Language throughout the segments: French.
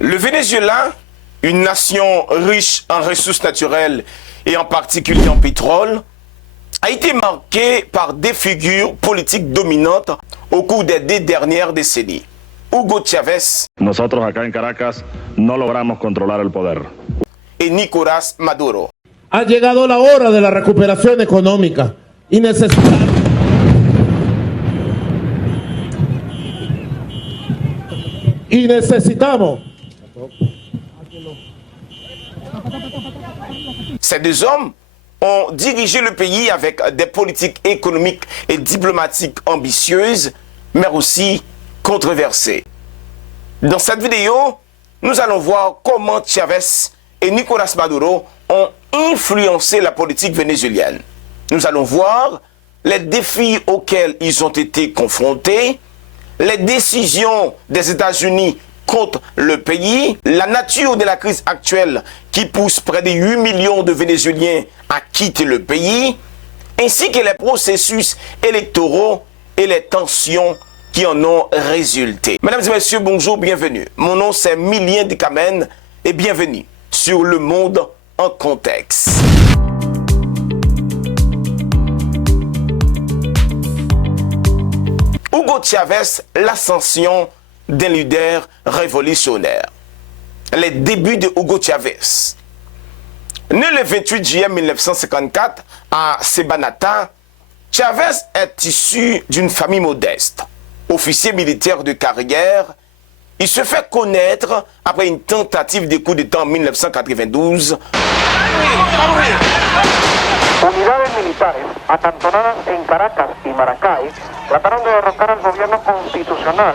Le Venezuela, une nation riche en ressources naturelles et en particulier en pétrole, a été marqué par des figures politiques dominantes au cours des 2 dernières décennies. Hugo Chávez. Nosotros acá en Caracas no logramos controlar el poder. Et Nicolás Maduro. Ha llegado la hora de la recuperación económica y necesitamos. Ces 2 hommes ont dirigé le pays avec des politiques économiques et diplomatiques ambitieuses, mais aussi controversées. Dans cette vidéo, nous allons voir comment Chávez et Nicolás Maduro ont influencé la politique vénézuélienne. Nous allons voir les défis auxquels ils ont été confrontés, les décisions des États-Unis contre le pays, la nature de la crise actuelle qui pousse près de 8 millions de Vénézuéliens à quitter le pays, ainsi que les processus électoraux et les tensions qui en ont résulté. Mesdames et messieurs, bonjour, bienvenue. Mon nom c'est Milien Dikamen et bienvenue sur Le Monde en Contexte. Hugo Chávez, l'ascension d'un leader révolutionnaire. Les débuts de Hugo Chávez. Né le 28 juillet 1954 à Sebanata, Chávez est issu d'une famille modeste. Officier militaire de carrière, il se fait connaître après une tentative de coup d'État en 1992. Unidades militares acantonadas en Caracas y Maracay trataron de derrocar al gobierno constitucional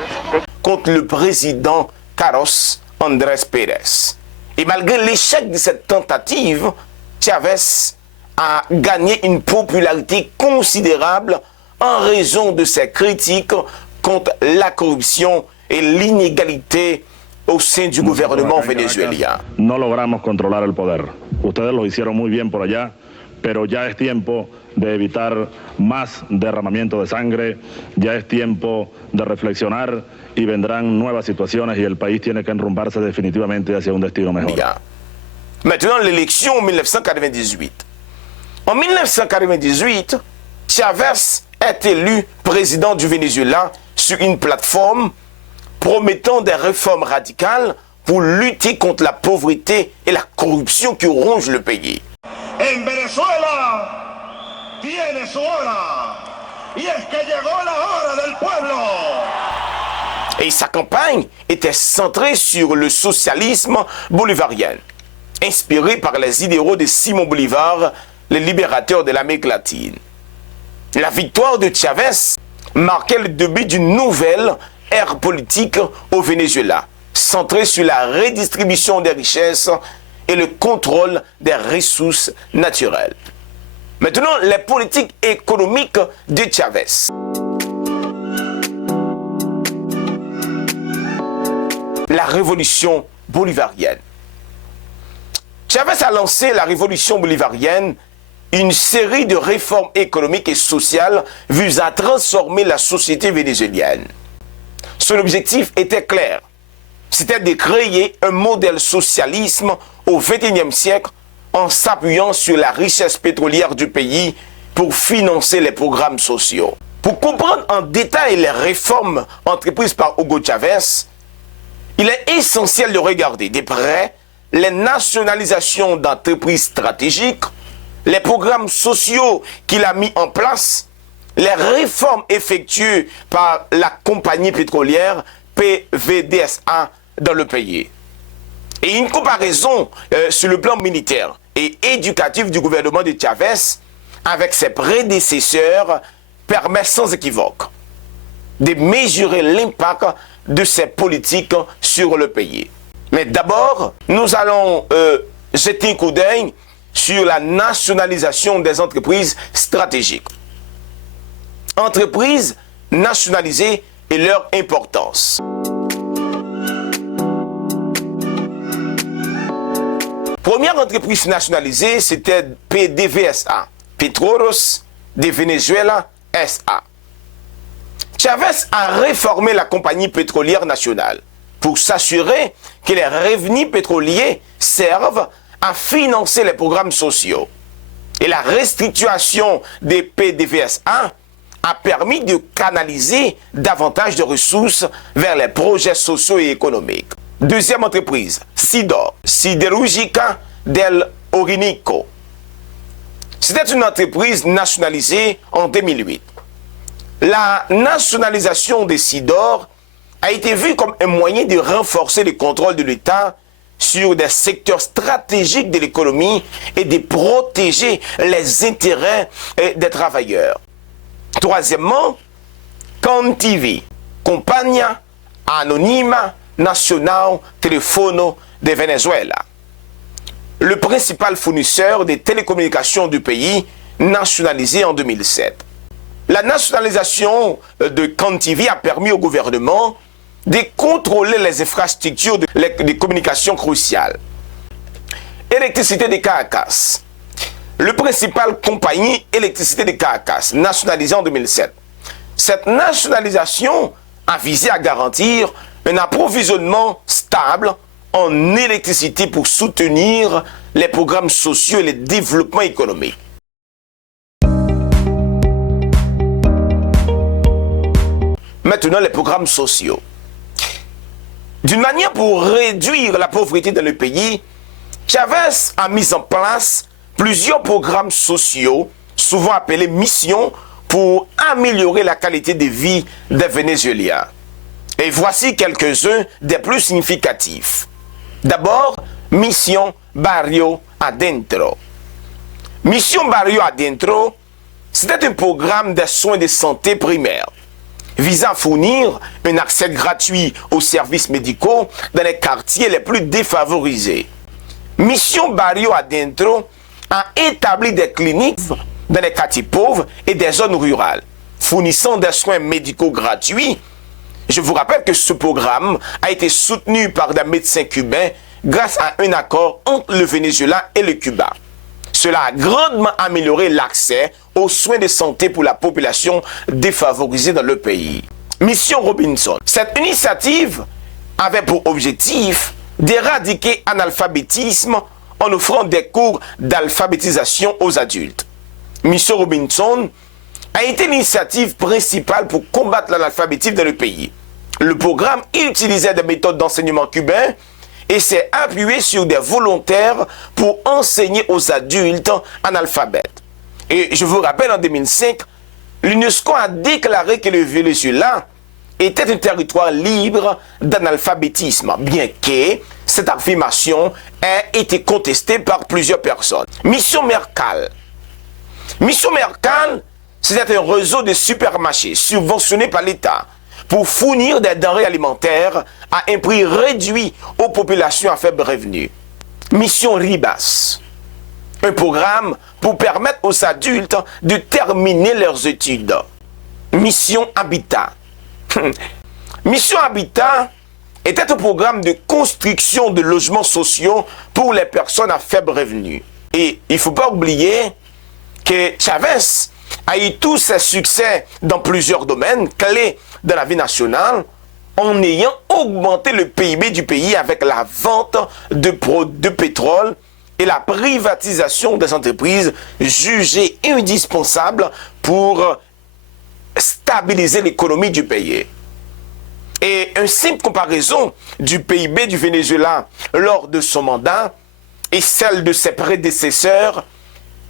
contre le président Carlos Andrés Pérez. Et malgré l'échec de cette tentative, Chávez a gagné une popularité considérable en raison de ses critiques contre la corruption et l'inégalité au sein du gouvernement vénézuélien. No logramos controlar el poder. Ustedes lo hicieron muy bien por allá, pero ya es tiempo de evitar más derramamiento de sangre, ya es tiempo de reflexionar y vendrán nuevas situaciones y el país tiene que enrumbarse definitivamente hacia un destino mejor. Maintenant, l'élection en 1998. En 1998, Chávez est élu président du Venezuela sur une plateforme promettant des réformes radicales pour lutter contre la pauvreté et la corruption qui rongent le pays. En Venezuela tiene su hora y es que llegó la hora del pueblo. Et sa campagne était centrée sur le socialisme bolivarien, inspiré par les idéaux de Simon Bolivar, le libérateur de l'Amérique latine. La victoire de Chávez marquait le début d'une nouvelle ère politique au Venezuela, centrée sur la redistribution des richesses et le contrôle des ressources naturelles. Maintenant, les politiques économiques de Chávez. La révolution bolivarienne. Chávez a lancé la révolution bolivarienne, une série de réformes économiques et sociales visant à transformer la société vénézuélienne. Son objectif était clair, c'était de créer un modèle socialisme au XXIe siècle en s'appuyant sur la richesse pétrolière du pays pour financer les programmes sociaux. Pour comprendre en détail les réformes entreprises par Hugo Chávez, il est essentiel de regarder de près les nationalisations d'entreprises stratégiques, les programmes sociaux qu'il a mis en place, les réformes effectuées par la compagnie pétrolière PVDSA dans le pays. Et une comparaison sur le plan militaire et éducatif du gouvernement de Chávez avec ses prédécesseurs permet sans équivoque de mesurer l'impact de ces politiques sur le pays. Mais d'abord, nous allons jeter un coup d'œil sur la nationalisation des entreprises stratégiques. Entreprises nationalisées et leur importance. Première entreprise nationalisée, c'était PDVSA, Petróleos de Venezuela SA. Chávez a réformé la compagnie pétrolière nationale pour s'assurer que les revenus pétroliers servent à financer les programmes sociaux. Et la restitution des PDVSA a permis de canaliser davantage de ressources vers les projets sociaux et économiques. Deuxième entreprise, Sidor, Siderurgica del Orinoco. C'était une entreprise nationalisée en 2008. La nationalisation des Sidor a été vue comme un moyen de renforcer le contrôle de l'État sur des secteurs stratégiques de l'économie et de protéger les intérêts des travailleurs. Troisièmement, CanTV, Compañía Anónima Nacional Telefono de Venezuela, le principal fournisseur des télécommunications du pays, nationalisé en 2007. La nationalisation de CanTV a permis au gouvernement de contrôler les infrastructures de communications cruciales. Électricité de Caracas, le principal compagnie électricité de Caracas, nationalisée en 2007. Cette nationalisation a visé à garantir un approvisionnement stable en électricité pour soutenir les programmes sociaux et le développement économique. Maintenant, les programmes sociaux. D'une manière pour réduire la pauvreté dans le pays, Chavez a mis en place plusieurs programmes sociaux, souvent appelés missions, pour améliorer la qualité de vie des Vénézuéliens. Et voici quelques-uns des plus significatifs. D'abord, Mission Barrio Adentro. Mission Barrio Adentro, c'était un programme de soins de santé primaires visant à fournir un accès gratuit aux services médicaux dans les quartiers les plus défavorisés. Mission Barrio Adentro a établi des cliniques dans les quartiers pauvres et des zones rurales, fournissant des soins médicaux gratuits. Je vous rappelle que ce programme a été soutenu par des médecins cubains grâce à un accord entre le Venezuela et le Cuba. Cela a grandement amélioré l'accès aux soins de santé pour la population défavorisée dans le pays. Mission Robinson. Cette initiative avait pour objectif d'éradiquer l'analphabétisme en offrant des cours d'alphabétisation aux adultes. Mission Robinson a été l'initiative principale pour combattre l'analphabétisme dans le pays. Le programme utilisait des méthodes d'enseignement cubain et s'est appuyé sur des volontaires pour enseigner aux adultes analphabètes. Et je vous rappelle, en 2005, l'UNESCO a déclaré que le Venezuela était un territoire libre d'analphabétisme, bien que cette affirmation ait été contestée par plusieurs personnes. Mission Mercal. Mission Mercal, c'était un réseau de supermarchés subventionnés par l'État pour fournir des denrées alimentaires à un prix réduit aux populations à faible revenu. Mission Ribas, un programme pour permettre aux adultes de terminer leurs études. Mission Habitat. Mission Habitat était un programme de construction de logements sociaux pour les personnes à faible revenu. Et il ne faut pas oublier que Chavez a eu tous ses succès dans plusieurs domaines clés de la vie nationale en ayant augmenté le PIB du pays avec la vente de pétrole et la privatisation des entreprises jugées indispensables pour stabiliser l'économie du pays. Et une simple comparaison du PIB du Venezuela lors de son mandat et celle de ses prédécesseurs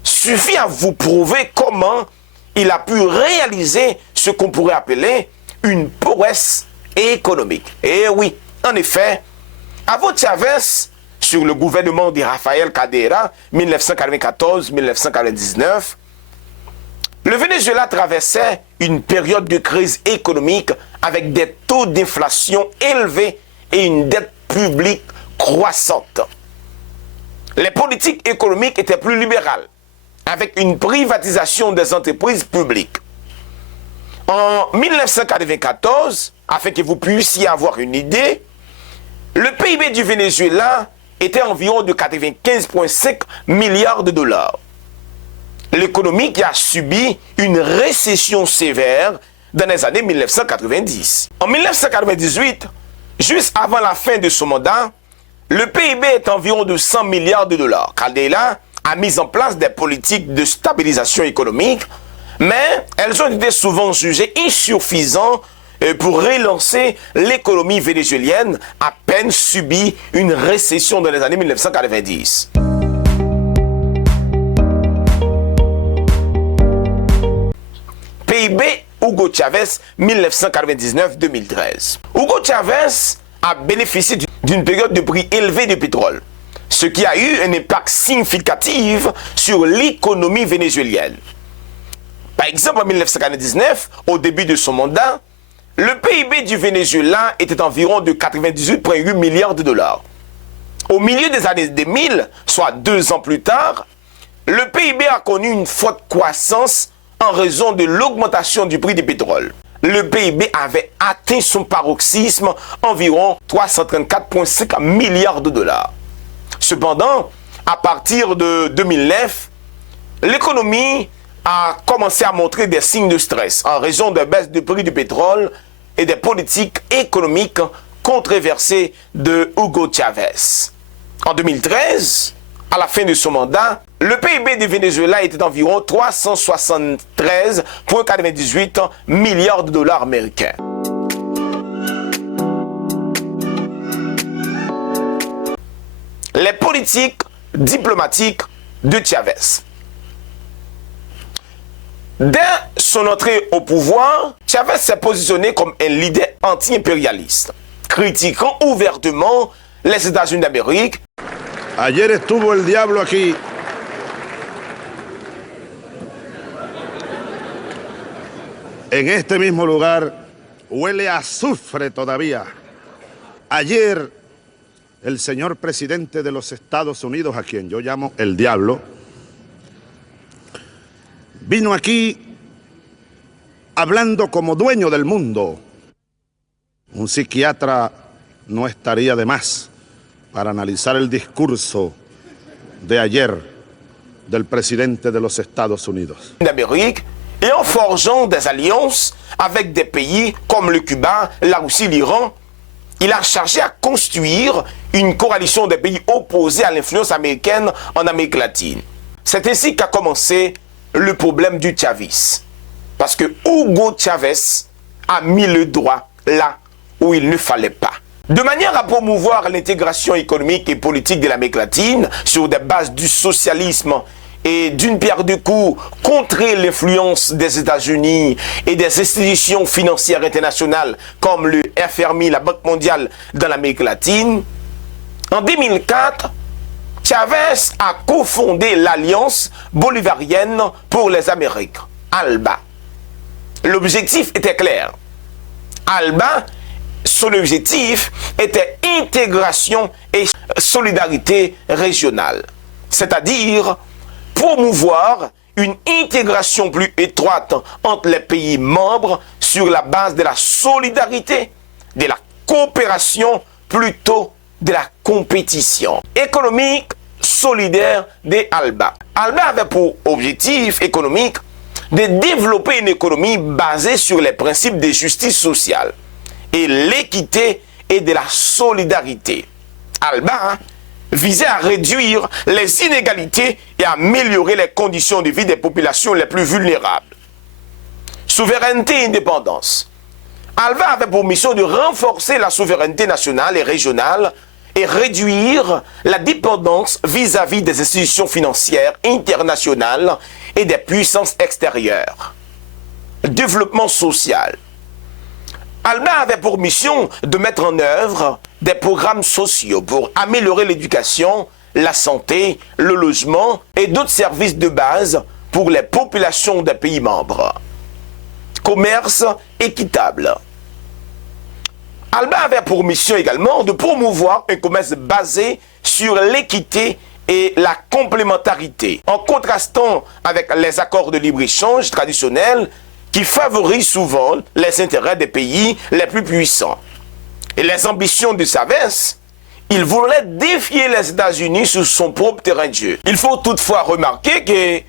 suffit à vous prouver comment il a pu réaliser ce qu'on pourrait appeler une prouesse économique. Et oui, en effet, avant Chavez, sur le gouvernement de Rafael Caldera, 1994-1999, le Venezuela traversait une période de crise économique avec des taux d'inflation élevés et une dette publique croissante. Les politiques économiques étaient plus libérales, avec une privatisation des entreprises publiques. En 1994, afin que vous puissiez avoir une idée, le PIB du Venezuela était environ de 95,5 milliards de dollars. L'économie qui a subi une récession sévère dans les années 1990. En 1998, Juste avant la fin de son mandat, le PIB est environ de 100 milliards de dollars. Caldera a mis en place des politiques de stabilisation économique, mais elles ont été souvent jugées insuffisantes pour relancer l'économie vénézuélienne, à peine subi une récession dans les années 1990. PIB Hugo Chavez 1999-2013. Hugo Chavez a bénéficié d'une période de prix élevé du pétrole, ce qui a eu un impact significatif sur l'économie vénézuélienne. Par exemple, en 1999, au début de son mandat, le PIB du Venezuela était environ de 98,8 milliards de dollars. Au milieu des années 2000, soit 2 ans plus tard, le PIB a connu une forte croissance en raison de l'augmentation du prix du pétrole. Le PIB avait atteint son paroxysme environ 334,5 milliards de dollars. Cependant, à partir de 2009, l'économie a commencé à montrer des signes de stress en raison de baisse du prix du pétrole et des politiques économiques controversées de Hugo Chavez. En 2013, à la fin de son mandat, le PIB du Venezuela était d'environ 373,98 milliards de dollars américains. Les politiques diplomatiques de Chavez. Dès son entrée au pouvoir, Chavez s'est positionné comme un leader anti-impérialiste, critiquant ouvertement les États-Unis d'Amérique. Ayer estuvo el diablo aquí. En este mismo lugar huele a azufre todavía. Ayer el señor presidente de los Estados Unidos, a quien yo llamo el diablo, vino aquí hablando como dueño del mundo. Un psiquiatra no estaría de más para analizar el discurso de ayer del presidente de los Estados Unidos. D'Amérique, et en forgeant des alliances avec des pays comme le Cuba, la Russie, l'Iran, il a cherché à construire une coalition des pays opposés à l'influence américaine en Amérique latine. C'est ainsi qu'a commencé le problème du chavisme. Parce que Hugo Chavez a mis le doigt là où il ne fallait pas. De manière à promouvoir l'intégration économique et politique de l'Amérique latine sur des bases du socialisme et d'une pierre deux coups contrer l'influence des États-Unis et des institutions financières internationales comme le FMI, la Banque mondiale dans l'Amérique latine, en 2004, Chavez a cofondé l'Alliance bolivarienne pour les Amériques, ALBA. L'objectif était clair. ALBA, son objectif était intégration et solidarité régionale, c'est-à-dire promouvoir une intégration plus étroite entre les pays membres sur la base de la solidarité, de la coopération plutôt de la compétition économique solidaire des ALBA. ALBA avait pour objectif économique de développer une économie basée sur les principes de justice sociale et l'équité et de la solidarité. ALBA visait à réduire les inégalités et à améliorer les conditions de vie des populations les plus vulnérables. Souveraineté et indépendance. ALBA avait pour mission de renforcer la souveraineté nationale et régionale et réduire la dépendance vis-à-vis des institutions financières internationales et des puissances extérieures. Développement social. ALBA avait pour mission de mettre en œuvre des programmes sociaux pour améliorer l'éducation, la santé, le logement et d'autres services de base pour les populations des pays membres. Commerce équitable. ALBA avait pour mission également de promouvoir un commerce basé sur l'équité et la complémentarité, en contrastant avec les accords de libre-échange traditionnels qui favorisent souvent les intérêts des pays les plus puissants. Et les ambitions de Chavez, il voulait défier les États-Unis sur son propre terrain de jeu. Il faut toutefois remarquer que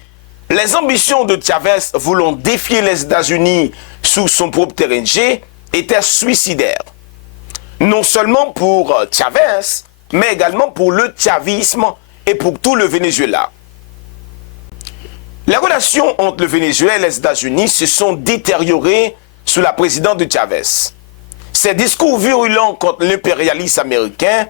les ambitions de Chavez voulant défier les États-Unis sur son propre terrain de jeu étaient suicidaires. non seulement pour Chavez, mais également pour le chavisme et pour tout le Venezuela. Les relations entre le Venezuela et les États-Unis se sont détériorées sous la présidence de Chavez. Ses discours virulents contre l'impérialisme américain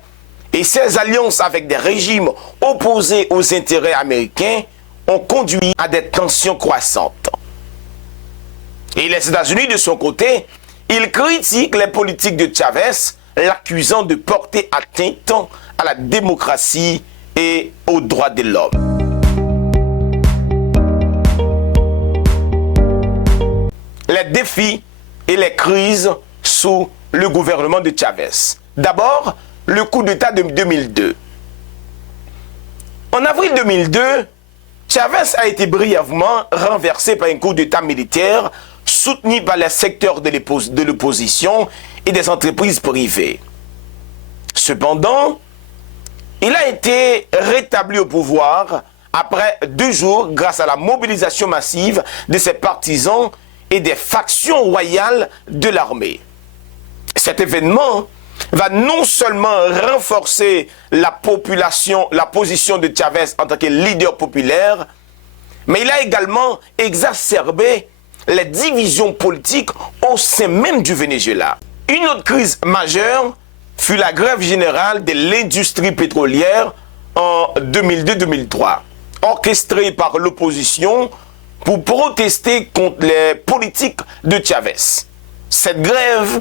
et ses alliances avec des régimes opposés aux intérêts américains ont conduit à des tensions croissantes. Et les États-Unis, de son côté, ils critiquent les politiques de Chavez, l'accusant de porter atteinte à la démocratie et aux droits de l'homme. Les défis et les crises sous le gouvernement de Chavez. D'abord, le coup d'État de 2002. En avril 2002, Chavez a été brièvement renversé par un coup d'État militaire soutenu par les secteurs de l'opposition et des entreprises privées. Cependant, il a été rétabli au pouvoir après 2 jours grâce à la mobilisation massive de ses partisans et des factions royales de l'armée. Cet événement va non seulement renforcer la position de Chavez en tant que leader populaire, mais il a également exacerbé les divisions politiques au sein même du Venezuela. Une autre crise majeure fut la grève générale de l'industrie pétrolière en 2002-2003, orchestrée par l'opposition pour protester contre les politiques de Chavez. Cette grève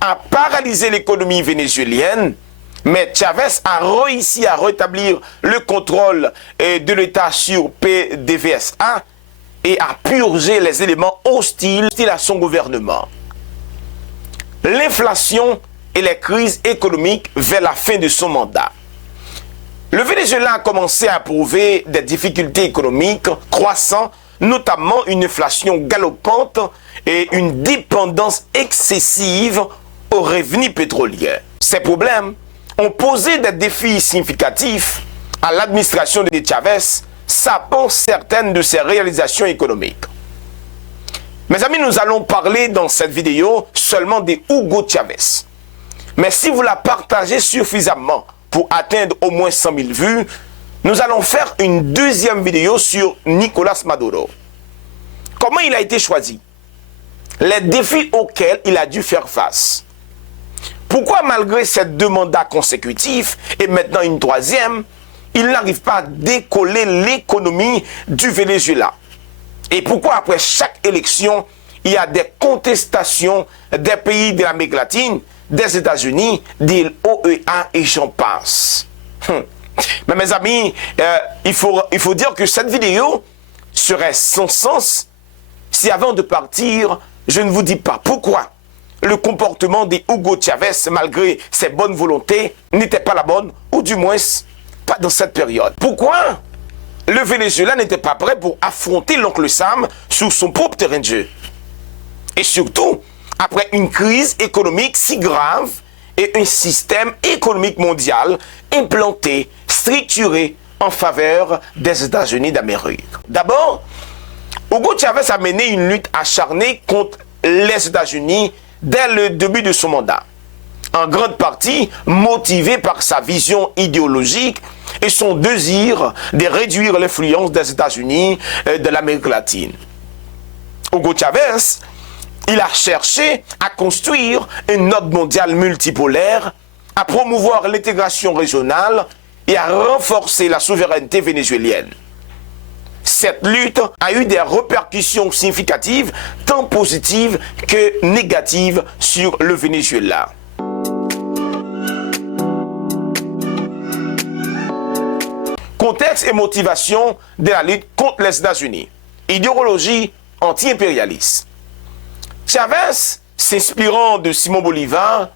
a paralysé l'économie vénézuélienne, mais Chavez a réussi à rétablir le contrôle de l'État sur PDVSA et à purger les éléments hostiles à son gouvernement. L'inflation et les crises économiques vers la fin de son mandat. Le Venezuela a commencé à éprouver des difficultés économiques croissantes, notamment une inflation galopante et une dépendance excessive aux revenus pétroliers. Ces problèmes ont posé des défis significatifs à l'administration de Chavez, sapant certaines de ses réalisations économiques. Mes amis, nous allons parler dans cette vidéo seulement de Hugo Chavez. Mais si vous la partagez suffisamment pour atteindre au moins 100 000 vues, nous allons faire une deuxième vidéo sur Nicolás Maduro. Comment il a été choisi? Les défis auxquels il a dû faire face. Pourquoi malgré ces 2 mandats consécutifs et maintenant une 3e, il n'arrive pas à décoller l'économie du Venezuela? Et pourquoi après chaque élection, il y a des contestations des pays de l'Amérique latine, des États-Unis, des OEA et j'en passe. Mais mes amis, il faut dire que cette vidéo serait sans sens si avant de partir, je ne vous dis pas pourquoi le comportement de Hugo Chavez, malgré ses bonnes volontés, n'était pas la bonne, ou du moins pas dans cette période. Pourquoi le Venezuela n'était pas prêt pour affronter l'oncle Sam sur son propre terrain de jeu? Et surtout, après une crise économique si grave et un système économique mondial implanté, structuré en faveur des États-Unis d'Amérique. D'abord, Hugo Chavez a mené une lutte acharnée contre les États-Unis dès le début de son mandat, en grande partie motivé par sa vision idéologique et son désir de réduire l'influence des États-Unis de l'Amérique latine. Hugo Chavez, il a cherché à construire un ordre mondial multipolaire, à promouvoir l'intégration régionale et à renforcer la souveraineté vénézuélienne. Cette lutte a eu des répercussions significatives, tant positives que négatives, sur le Venezuela. Contexte et motivation de la lutte contre les États-Unis. Idéologie anti-impérialiste. Chavez, s'inspirant de Simón Bolívar,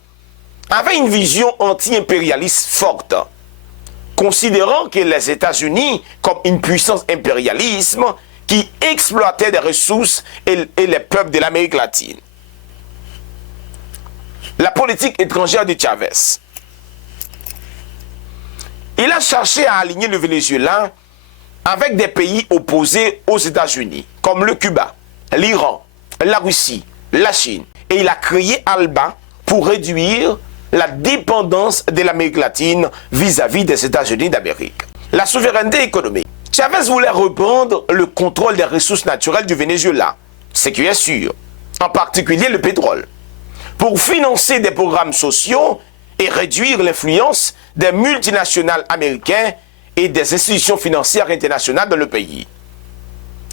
avait une vision anti-impérialiste forte, considérant que les États-Unis comme une puissance impérialiste qui exploitait des ressources et les peuples de l'Amérique latine. La politique étrangère de Chavez. Il a cherché à aligner le Venezuela avec des pays opposés aux États-Unis, comme le Cuba, l'Iran, la Russie, la Chine. Et il a créé ALBA pour réduire la dépendance de l'Amérique latine vis-à-vis des États-Unis d'Amérique. La souveraineté économique. Chavez voulait reprendre le contrôle des ressources naturelles du Venezuela, ce qui est sûr, en particulier le pétrole, pour financer des programmes sociaux et réduire l'influence des multinationales américaines et des institutions financières internationales dans le pays.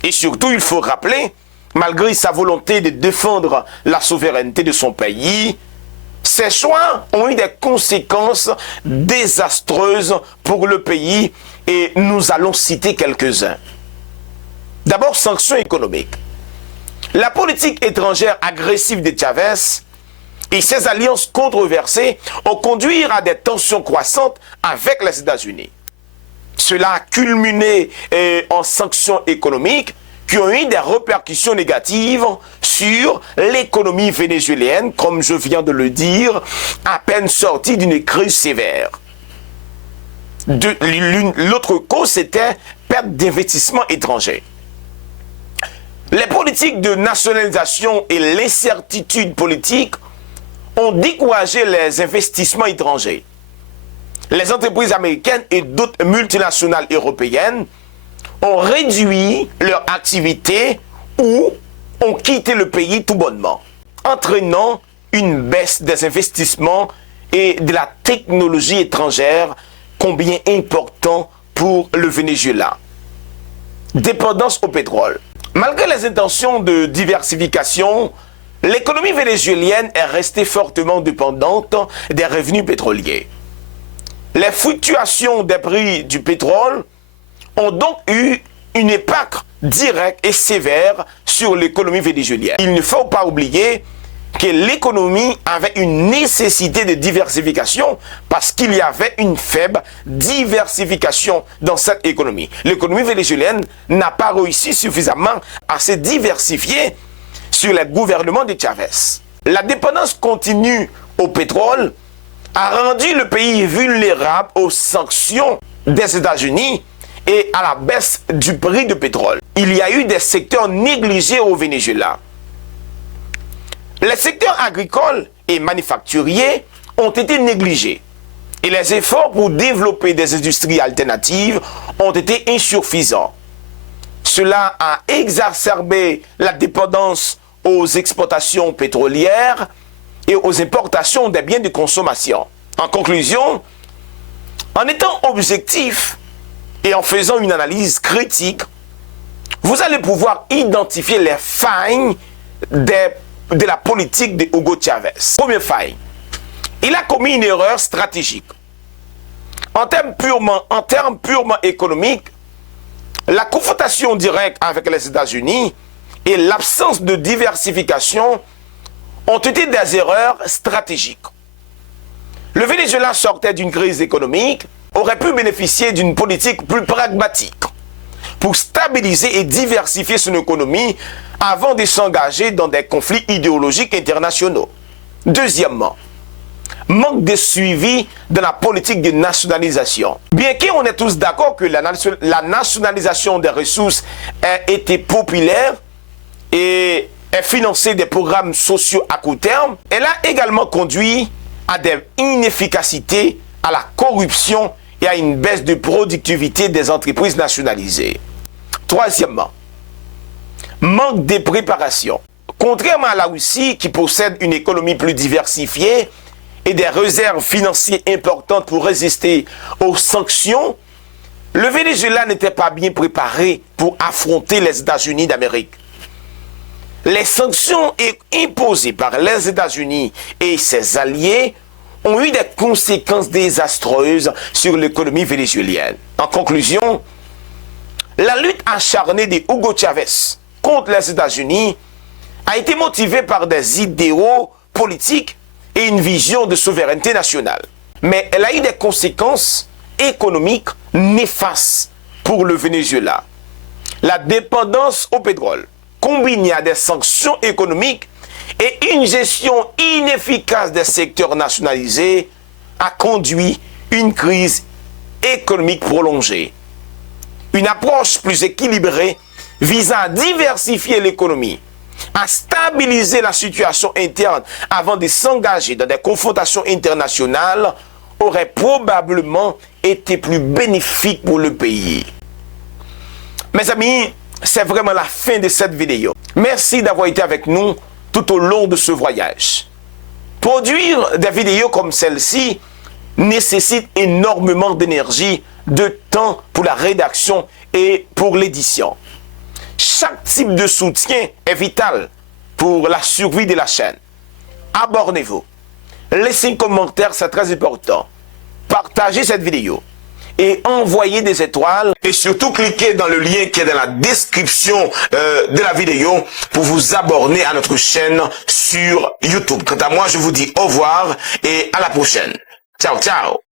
Et surtout, il faut rappeler, malgré sa volonté de défendre la souveraineté de son pays, ces choix ont eu des conséquences désastreuses pour le pays et nous allons citer quelques-uns. D'abord, sanctions économiques. La politique étrangère agressive de Chavez et ses alliances controversées ont conduit à des tensions croissantes avec les États-Unis. Cela a culminé en sanctions économiques qui ont eu des répercussions négatives sur l'économie vénézuélienne, comme je viens de le dire, à peine sortie d'une crise sévère. L'autre cause, c'était perte d'investissement étranger. Les politiques de nationalisation et l'incertitude politique ont découragé les investissements étrangers. Les entreprises américaines et d'autres multinationales européennes ont réduit leur activité ou ont quitté le pays tout bonnement, entraînant une baisse des investissements et de la technologie étrangère, combien important pour le Venezuela. Dépendance au pétrole. Malgré les intentions de diversification, l'économie vénézuélienne est restée fortement dépendante des revenus pétroliers. Les fluctuations des prix du pétrole ont donc eu une impact direct et sévère sur l'économie vénézuélienne. Il ne faut pas oublier que l'économie avait une nécessité de diversification parce qu'il y avait une faible diversification dans cette économie. L'économie vénézuélienne n'a pas réussi suffisamment à se diversifier sur les gouvernements de Chavez. La dépendance continue au pétrole a rendu le pays vulnérable aux sanctions des États-Unis et à la baisse du prix du pétrole. Il y a eu des secteurs négligés au Venezuela. Les secteurs agricoles et manufacturiers ont été négligés et les efforts pour développer des industries alternatives ont été insuffisants. Cela a exacerbé la dépendance aux exportations pétrolières et aux importations des biens de consommation. En conclusion, en étant objectif et en faisant une analyse critique, vous allez pouvoir identifier les failles de la politique de Hugo Chavez. Première faille, il a commis une erreur stratégique. En termes purement économiques, la confrontation directe avec les États-Unis et l'absence de diversification ont été des erreurs stratégiques. Le Venezuela sortait d'une crise économique, aurait pu bénéficier d'une politique plus pragmatique pour stabiliser et diversifier son économie avant de s'engager dans des conflits idéologiques internationaux. Deuxièmement, manque de suivi de la politique de nationalisation. Bien qu'on est tous d'accord que la nationalisation des ressources a été populaire et ait financé des programmes sociaux à court terme, elle a également conduit à des inefficacités, à la corruption et à une baisse de productivité des entreprises nationalisées. Troisièmement, manque de préparation. Contrairement à la Russie, qui possède une économie plus diversifiée et des réserves financières importantes pour résister aux sanctions, le Venezuela n'était pas bien préparé pour affronter les États-Unis d'Amérique. Les sanctions imposées par les États-Unis et ses alliés ont eu des conséquences désastreuses sur l'économie vénézuélienne. En conclusion, la lutte acharnée de Hugo Chavez contre les États-Unis a été motivée par des idéaux politiques et une vision de souveraineté nationale. Mais elle a eu des conséquences économiques néfastes pour le Venezuela. La dépendance au pétrole, combinée à des sanctions économiques et une gestion inefficace des secteurs nationalisés, a conduit une crise économique prolongée. Une approche plus équilibrée visant à diversifier l'économie à stabiliser la situation interne avant de s'engager dans des confrontations internationales aurait probablement été plus bénéfique pour le pays. Mes amis, c'est vraiment la fin de cette vidéo. Merci d'avoir été avec nous tout au long de ce voyage. Produire des vidéos comme celle-ci nécessite énormément d'énergie, de temps pour la rédaction et pour l'édition. Chaque type de soutien est vital pour la survie de la chaîne. Abonnez-vous, laissez un commentaire, c'est très important. Partagez cette vidéo et envoyez des étoiles. Et surtout, cliquez dans le lien qui est dans la description de la vidéo pour vous abonner à notre chaîne sur YouTube. Quant à moi, je vous dis au revoir et à la prochaine. Ciao, ciao.